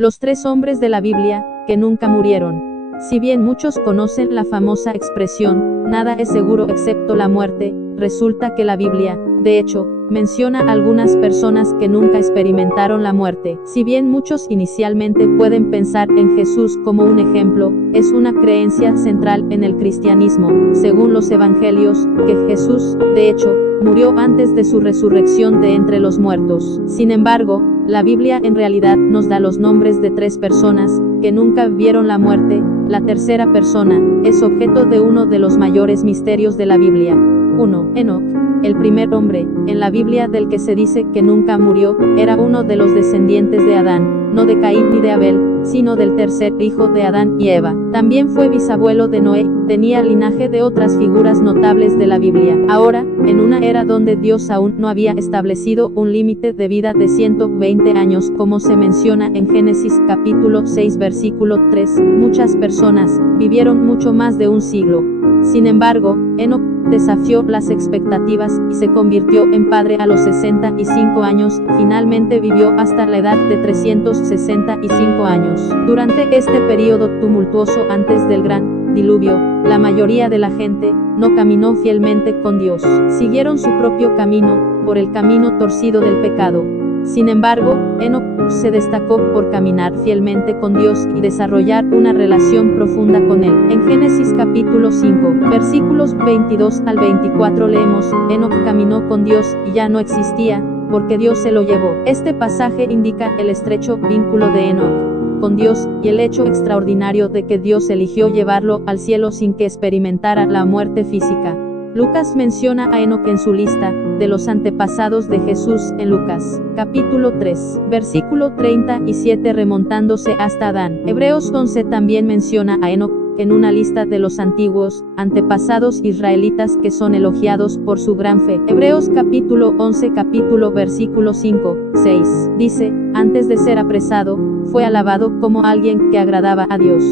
Los tres hombres de la Biblia, que nunca murieron. Si bien muchos conocen la famosa expresión, nada es seguro excepto la muerte, resulta que la Biblia, de hecho, menciona algunas personas que nunca experimentaron la muerte. Si bien muchos inicialmente pueden pensar en Jesús como un ejemplo, es una creencia central en el cristianismo, según los evangelios, que Jesús, de hecho, murió antes de su resurrección de entre los muertos. Sin embargo, la Biblia en realidad nos da los nombres de tres personas, que nunca vieron la muerte. La tercera persona, es objeto de uno de los mayores misterios de la Biblia. 1. Enoc. El primer hombre, en la Biblia del que se dice que nunca murió, era uno de los descendientes de Adán, no de Caín ni de Abel, sino del tercer hijo de Adán y Eva. También fue bisabuelo de Noé, tenía linaje de otras figuras notables de la Biblia. Ahora, en una era donde Dios aún no había establecido un límite de vida de 120 años como se menciona en Génesis capítulo 6 versículo 3, muchas personas vivieron mucho más de un siglo. Sin embargo, Enoc desafió las expectativas y se convirtió en padre a los 65 años, finalmente vivió hasta la edad de 365 años. Durante este periodo tumultuoso antes del gran diluvio, la mayoría de la gente no caminó fielmente con Dios. Siguieron su propio camino, por el camino torcido del pecado. Sin embargo, Enoc se destacó por caminar fielmente con Dios y desarrollar una relación profunda con Él. En Génesis capítulo 5, versículos 22 al 24 leemos, Enoc caminó con Dios y ya no existía, porque Dios se lo llevó. Este pasaje indica el estrecho vínculo de Enoc con Dios, y el hecho extraordinario de que Dios eligió llevarlo al cielo sin que experimentara la muerte física. Lucas menciona a Enoc en su lista de los antepasados de Jesús en Lucas, capítulo 3, versículo 37 remontándose hasta Adán. Hebreos 11 también menciona a Enoc en una lista de los antiguos antepasados israelitas que son elogiados por su gran fe. Hebreos capítulo 11 capítulo versículo 5, 6, dice, antes de ser apresado, fue alabado como alguien que agradaba a Dios.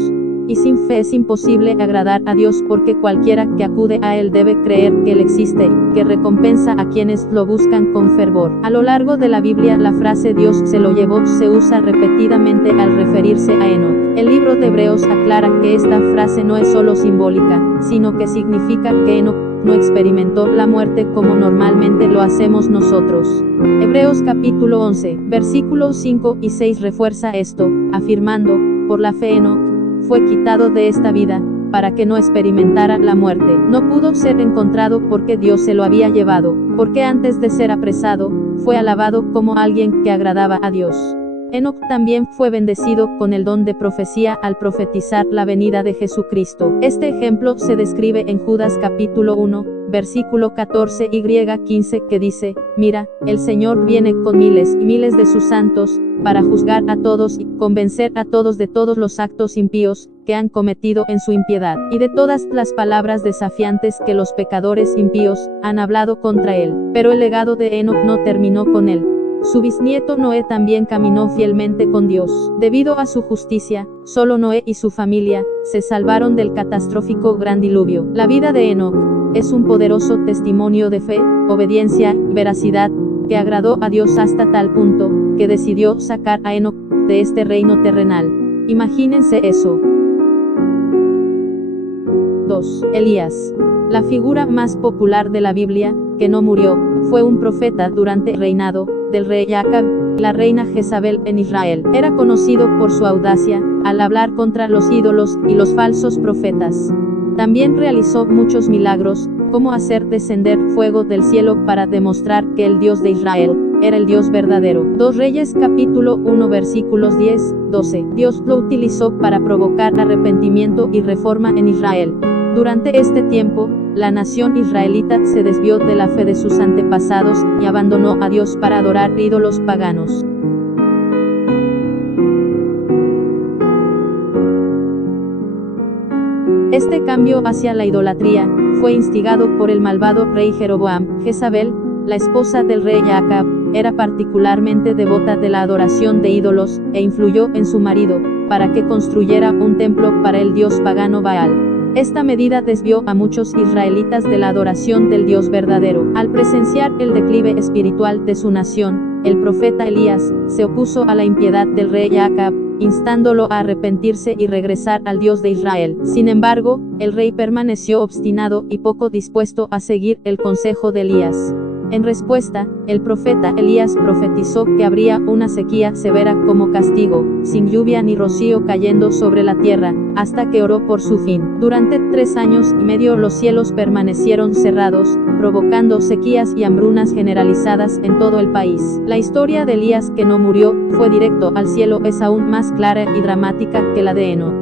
Y sin fe es imposible agradar a Dios porque cualquiera que acude a Él debe creer que Él existe y que recompensa a quienes lo buscan con fervor. A lo largo de la Biblia la frase Dios se lo llevó se usa repetidamente al referirse a Enoc. El libro de Hebreos aclara que esta frase no es solo simbólica, sino que significa que Enoc no experimentó la muerte como normalmente lo hacemos nosotros. Hebreos capítulo 11, versículos 5 y 6 refuerza esto, afirmando, por la fe Enoc fue quitado de esta vida, para que no experimentara la muerte. No pudo ser encontrado porque Dios se lo había llevado, porque antes de ser apresado, fue alabado como alguien que agradaba a Dios. Enoc también fue bendecido con el don de profecía al profetizar la venida de Jesucristo. Este ejemplo se describe en Judas capítulo 1, versículo 14 y 15 que dice, mira, el Señor viene con miles y miles de sus santos, para juzgar a todos y convencer a todos de todos los actos impíos que han cometido en su impiedad, y de todas las palabras desafiantes que los pecadores impíos han hablado contra él. Pero el legado de Enoc no terminó con él. Su bisnieto Noé también caminó fielmente con Dios. Debido a su justicia, solo Noé y su familia se salvaron del catastrófico gran diluvio. La vida de Enoc es un poderoso testimonio de fe, obediencia y veracidad que agradó a Dios hasta tal punto que decidió sacar a Enoc de este reino terrenal. Imagínense eso. 2. Elías. La figura más popular de la Biblia, que no murió, fue un profeta durante el reinado del rey Acab, la reina Jezabel en Israel. Era conocido por su audacia al hablar contra los ídolos y los falsos profetas. También realizó muchos milagros, como hacer descender fuego del cielo para demostrar que el Dios de Israel era el Dios verdadero. 2 Reyes capítulo 1 versículos 10, 12. Dios lo utilizó para provocar arrepentimiento y reforma en Israel. Durante este tiempo, la nación israelita se desvió de la fe de sus antepasados y abandonó a Dios para adorar ídolos paganos. Este cambio hacia la idolatría fue instigado por el malvado rey Jeroboam. Jezabel, la esposa del rey Acab, era particularmente devota de la adoración de ídolos e influyó en su marido para que construyera un templo para el dios pagano Baal. Esta medida desvió a muchos israelitas de la adoración del Dios verdadero. Al presenciar el declive espiritual de su nación, el profeta Elías se opuso a la impiedad del rey Acab, instándolo a arrepentirse y regresar al Dios de Israel. Sin embargo, el rey permaneció obstinado y poco dispuesto a seguir el consejo de Elías. En respuesta, el profeta Elías profetizó que habría una sequía severa como castigo, sin lluvia ni rocío cayendo sobre la tierra, hasta que oró por su fin. Durante 3 años y medio los cielos permanecieron cerrados, provocando sequías y hambrunas generalizadas en todo el país. La historia de Elías, que no murió, fue directo al cielo, es aún más clara y dramática que la de Enoc.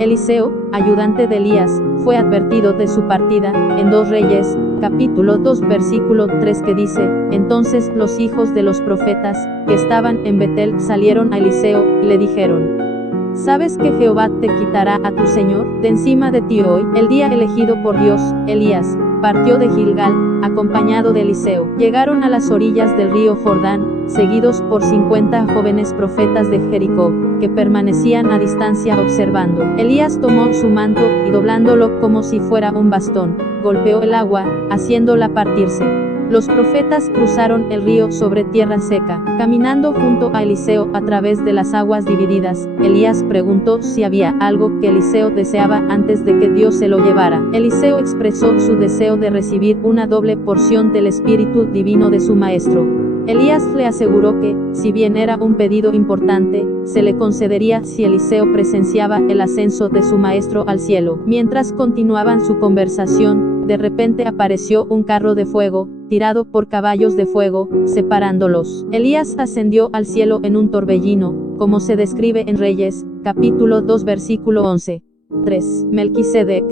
Eliseo, ayudante de Elías, fue advertido de su partida, en 2 Reyes, capítulo 2 versículo 3, que dice: entonces los hijos de los profetas, que estaban en Betel, salieron a Eliseo, y le dijeron: ¿sabes que Jehová te quitará a tu señor de encima de ti hoy? El día elegido por Dios, Elías partió de Gilgal, acompañado de Eliseo. Llegaron a las orillas del río Jordán, seguidos por 50 jóvenes profetas de Jericó, que permanecían a distancia observando. Elías tomó su manto, y doblándolo como si fuera un bastón, golpeó el agua, haciéndola partirse. Los profetas cruzaron el río sobre tierra seca. Caminando junto a Eliseo a través de las aguas divididas, Elías preguntó si había algo que Eliseo deseaba antes de que Dios se lo llevara. Eliseo expresó su deseo de recibir una doble porción del Espíritu Divino de su maestro. Elías le aseguró que, si bien era un pedido importante, se le concedería si Eliseo presenciaba el ascenso de su maestro al cielo. Mientras continuaban su conversación, de repente apareció un carro de fuego, tirado por caballos de fuego, separándolos. Elías ascendió al cielo en un torbellino, como se describe en Reyes, capítulo 2 versículo 11. 3. Melquisedec.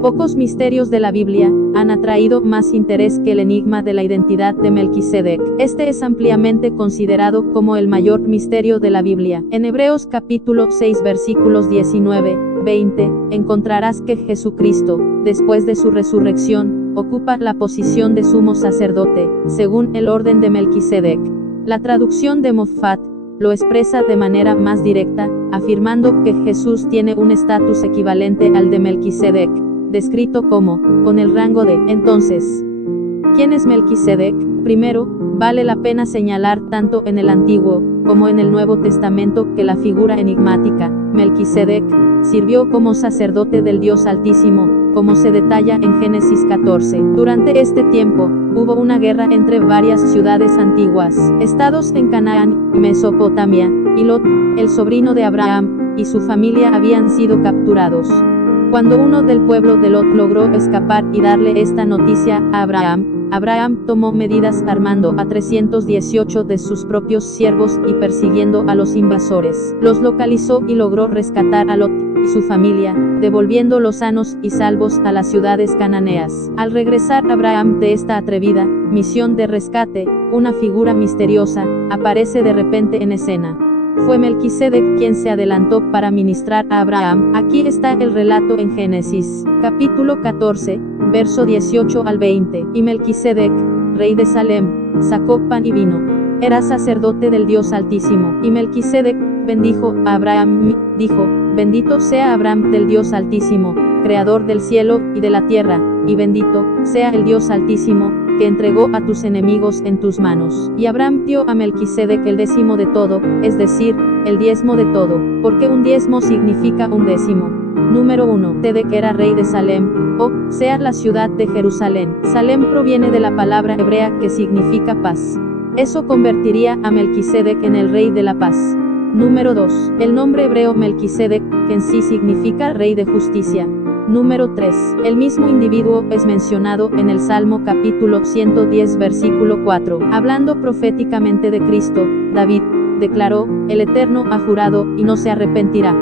Pocos misterios de la Biblia han atraído más interés que el enigma de la identidad de Melquisedec. Este es ampliamente considerado como el mayor misterio de la Biblia. En Hebreos capítulo 6 versículos 19-20, encontrarás que Jesucristo, después de su resurrección, ocupa la posición de sumo sacerdote, según el orden de Melquisedec. La traducción de Moffat lo expresa de manera más directa, afirmando que Jesús tiene un estatus equivalente al de Melquisedec, descrito como, con el rango de. Entonces, ¿quién es Melquisedec? Primero, vale la pena señalar tanto en el Antiguo, como en el Nuevo Testamento que la figura enigmática, Melquisedec, sirvió como sacerdote del Dios Altísimo, como se detalla en Génesis 14. Durante este tiempo, hubo una guerra entre varias ciudades antiguas, estados en Canaán y Mesopotamia, y Lot, el sobrino de Abraham, y su familia habían sido capturados. Cuando uno del pueblo de Lot logró escapar y darle esta noticia a Abraham tomó medidas armando a 318 de sus propios siervos y persiguiendo a los invasores. Los localizó y logró rescatar a Lot y su familia, devolviéndolos sanos y salvos a las ciudades cananeas. Al regresar Abraham de esta atrevida misión de rescate, una figura misteriosa aparece de repente en escena. Fue Melquisedec quien se adelantó para ministrar a Abraham. Aquí está el relato en Génesis, capítulo 14, verso 18 al 20. Y Melquisedec, rey de Salem, sacó pan y vino. Era sacerdote del Dios Altísimo. Y Melquisedec bendijo a Abraham, dijo: bendito sea Abraham del Dios Altísimo, creador del cielo y de la tierra, y bendito sea el Dios Altísimo, que entregó a tus enemigos en tus manos. Y Abraham dio a Melquisedec el décimo de todo, es decir, el diezmo de todo, porque un diezmo significa un décimo. Número 1. Melquisedec era rey de Salem, o sea la ciudad de Jerusalén. Salem proviene de la palabra hebrea que significa paz. Eso convertiría a Melquisedec en el rey de la paz. Número 2. El nombre hebreo Melquisedec, que en sí significa rey de justicia. Número 3. El mismo individuo es mencionado en el Salmo capítulo 110 versículo 4. Hablando proféticamente de Cristo, David declaró: el Eterno ha jurado y no se arrepentirá.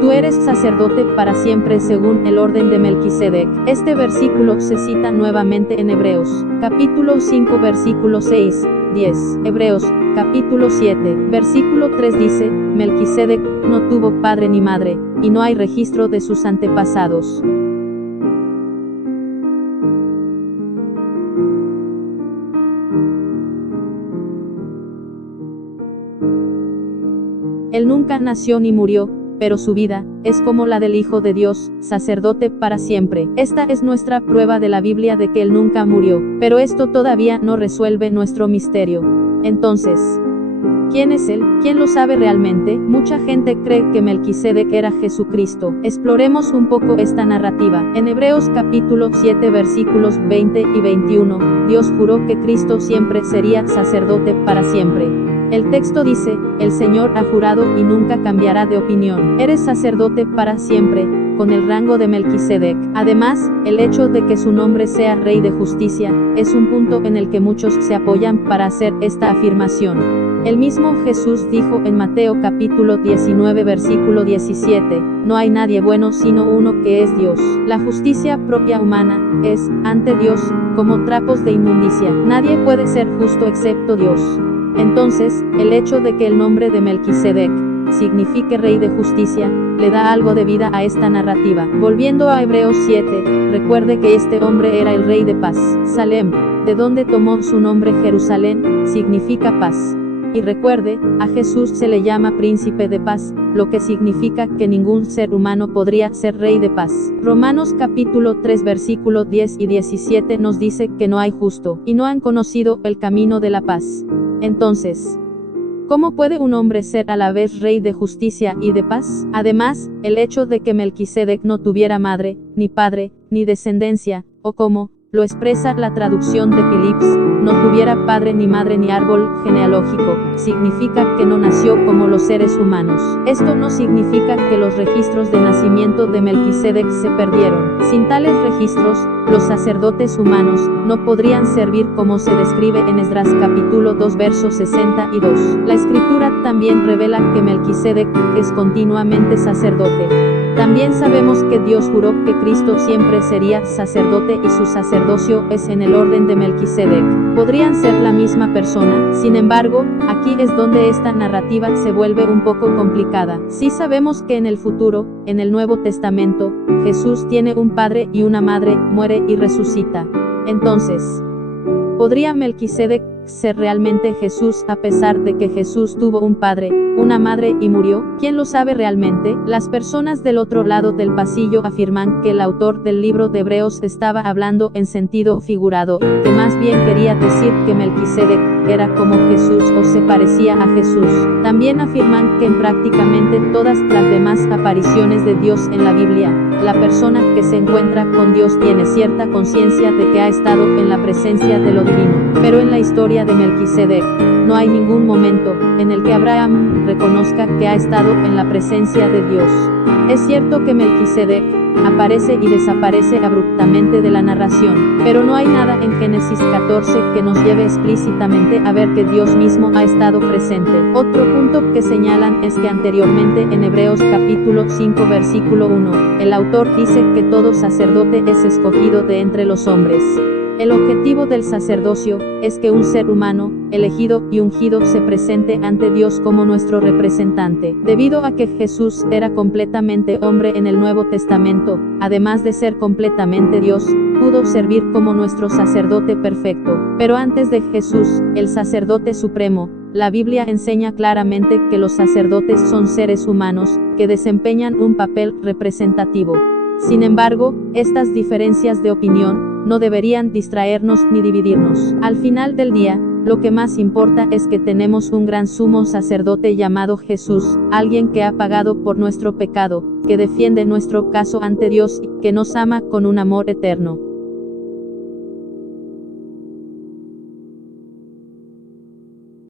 Tú eres sacerdote para siempre según el orden de Melquisedec. Este versículo se cita nuevamente en Hebreos, capítulo 5 versículo 6, 10. Hebreos, capítulo 7, versículo 3 dice: Melquisedec no tuvo padre ni madre, y no hay registro de sus antepasados. Él nunca nació ni murió, pero su vida es como la del Hijo de Dios, sacerdote para siempre. Esta es nuestra prueba de la Biblia de que Él nunca murió, pero esto todavía no resuelve nuestro misterio. Entonces, ¿quién es Él? ¿Quién lo sabe realmente? Mucha gente cree que Melquisedec era Jesucristo. Exploremos un poco esta narrativa. En Hebreos capítulo 7 versículos 20 y 21, Dios juró que Cristo siempre sería sacerdote para siempre. El texto dice, el Señor ha jurado y nunca cambiará de opinión. Eres sacerdote para siempre, con el rango de Melquisedec. Además, el hecho de que su nombre sea Rey de Justicia, es un punto en el que muchos se apoyan para hacer esta afirmación. El mismo Jesús dijo en Mateo capítulo 19 versículo 17, no hay nadie bueno sino uno que es Dios. La justicia propia humana, es, ante Dios, como trapos de inmundicia. Nadie puede ser justo excepto Dios. Entonces, el hecho de que el nombre de Melquisedec signifique Rey de Justicia, le da algo de vida a esta narrativa. Volviendo a Hebreos 7, recuerde que este hombre era el Rey de paz. Salem, de donde tomó su nombre Jerusalén, significa paz. Y recuerde, a Jesús se le llama príncipe de paz, lo que significa que ningún ser humano podría ser rey de paz. Romanos capítulo 3 versículo 10 y 17 nos dice que no hay justo, y no han conocido el camino de la paz. Entonces, ¿cómo puede un hombre ser a la vez rey de justicia y de paz? Además, el hecho de que Melquisedec no tuviera madre, ni padre, ni descendencia, o como lo expresa la traducción de Phillips, no tuviera padre ni madre ni árbol genealógico, significa que no nació como los seres humanos. Esto no significa que los registros de nacimiento de Melquisedec se perdieron. Sin tales registros, los sacerdotes humanos no podrían servir como se describe en Esdras capítulo 2 verso 62. La escritura también revela que Melquisedec es continuamente sacerdote. También sabemos que Dios juró que Cristo siempre sería sacerdote y su sacerdocio es en el orden de Melquisedec. Podrían ser la misma persona, sin embargo, aquí es donde esta narrativa se vuelve un poco complicada. Sí sabemos que en el futuro, en el Nuevo Testamento, Jesús tiene un padre y una madre, muere y resucita. Entonces, ¿podría Melquisedec ser realmente Jesús a pesar de que Jesús tuvo un padre, una madre y murió? ¿Quién lo sabe realmente? Las personas del otro lado del pasillo afirman que el autor del libro de Hebreos estaba hablando en sentido figurado, que más bien quería decir que Melquisedec era como Jesús o se parecía a Jesús. También afirman que en prácticamente todas las demás apariciones de Dios en la Biblia, la persona que se encuentra con Dios tiene cierta conciencia de que ha estado en la presencia de lo divino. Pero en la historia de Melquisedec, no hay ningún momento en el que Abraham reconozca que ha estado en la presencia de Dios. Es cierto que Melquisedec aparece y desaparece abruptamente de la narración, pero no hay nada en Génesis 14 que nos lleve explícitamente a ver que Dios mismo ha estado presente. Otro punto que señalan es que anteriormente en Hebreos capítulo 5 versículo 1, el autor dice que todo sacerdote es escogido de entre los hombres. El objetivo del sacerdocio es que un ser humano, elegido y ungido se presente ante Dios como nuestro representante. Debido a que Jesús era completamente hombre en el Nuevo Testamento, además de ser completamente Dios, pudo servir como nuestro sacerdote perfecto. Pero antes de Jesús, el sacerdote supremo, la Biblia enseña claramente que los sacerdotes son seres humanos, que desempeñan un papel representativo. Sin embargo, estas diferencias de opinión no deberían distraernos ni dividirnos. Al final del día, lo que más importa es que tenemos un gran sumo sacerdote llamado Jesús, alguien que ha pagado por nuestro pecado, que defiende nuestro caso ante Dios y que nos ama con un amor eterno.